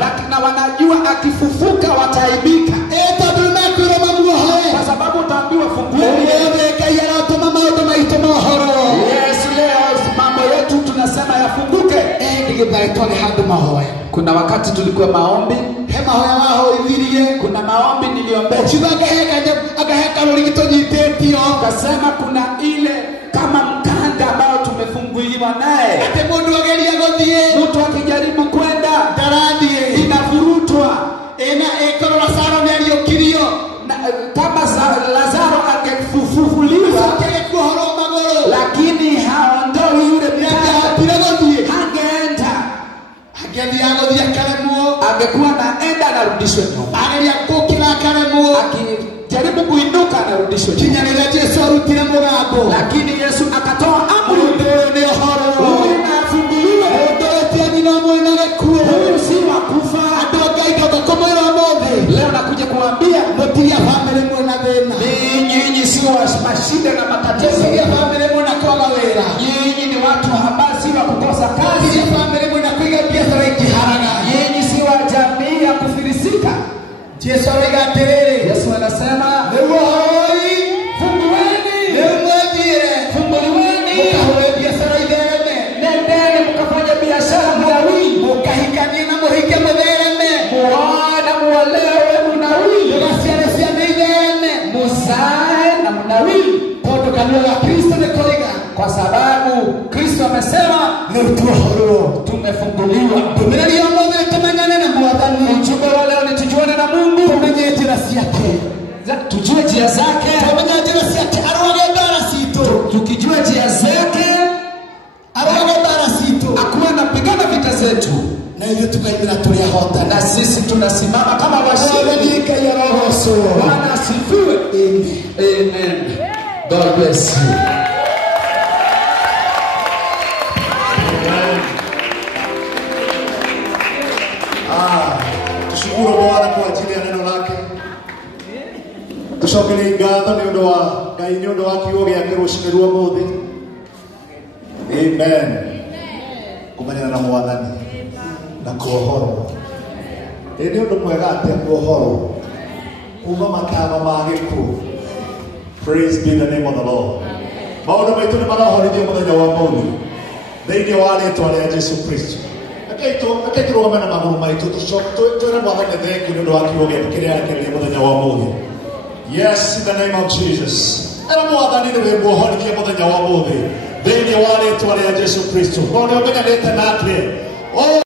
lakini wanajua akifufuka wataibika. Kwa sababu utaambiwa fungueni. Yes, leo mambo yetu tunasema yafunguke. Kuna wakati tulikuwa maombi. Kuna maombi niliombea. Kasema kuna ile kama mkanda ambao tumefunguliwa naye. Mtu akijaribu kwenda inavurutwa. Kama Lazaro angefufuliwa lakini haondoi yule mkanda, angekuwa naenda anarudishwe nyuma. Akijaribu kuinuka anarudishwe nyuma. Lakini Yesu akatoa amri, huyu afunguliwe. Huyu si wa kufa. Leo nakuja kuambia nyinyi si wa mashida na matatizo. Nyinyi ni watu habasi wa kukosa kazi. Nyinyi si wa jamii ya kufilisika. Yesu anasema fungueni. Funguliweni. Nendeni mkafanya biashara mnawili. Muoana muolewe mnawili. Muzae na mnawili. Kwa sababu Kristo amesema tumefunguliwa. Ujumbe wa leo ni tujuane na Mungu. Tujue njia zake. Tukijua njia zake akuwa anapigana vita zetu. Na sisi tunasimama kama washindi. Bwana asifiwe. Amen. God bless you. Tushukuru Bwana kwa ajili ya neno lake. Tushukuru ngatho ni undu wa Ngai ni undu wa kiugo giake rucikiruo muthi. Amen. Kumanyana na Mwathani na kuohorwo. Ni undu mwega ati kuohorwo kuma makama ma gikuo. Praise be the name of the Lord. Maundu maitu ni marahorithio muthenya wa muthi thiini wa ritwa ria Jesu Kristo. Akaiturugama na maguru maitu twire Mwathani thengiu ni undu wa kiugo giake kiria yakiririe muthenya wa muthi. Yes, in the name of Jesus. Era Mwathani ni we muohorithie muthenya wa muthi thiini wa ritwa ria Jesu Kristo. Maundu menyanite nake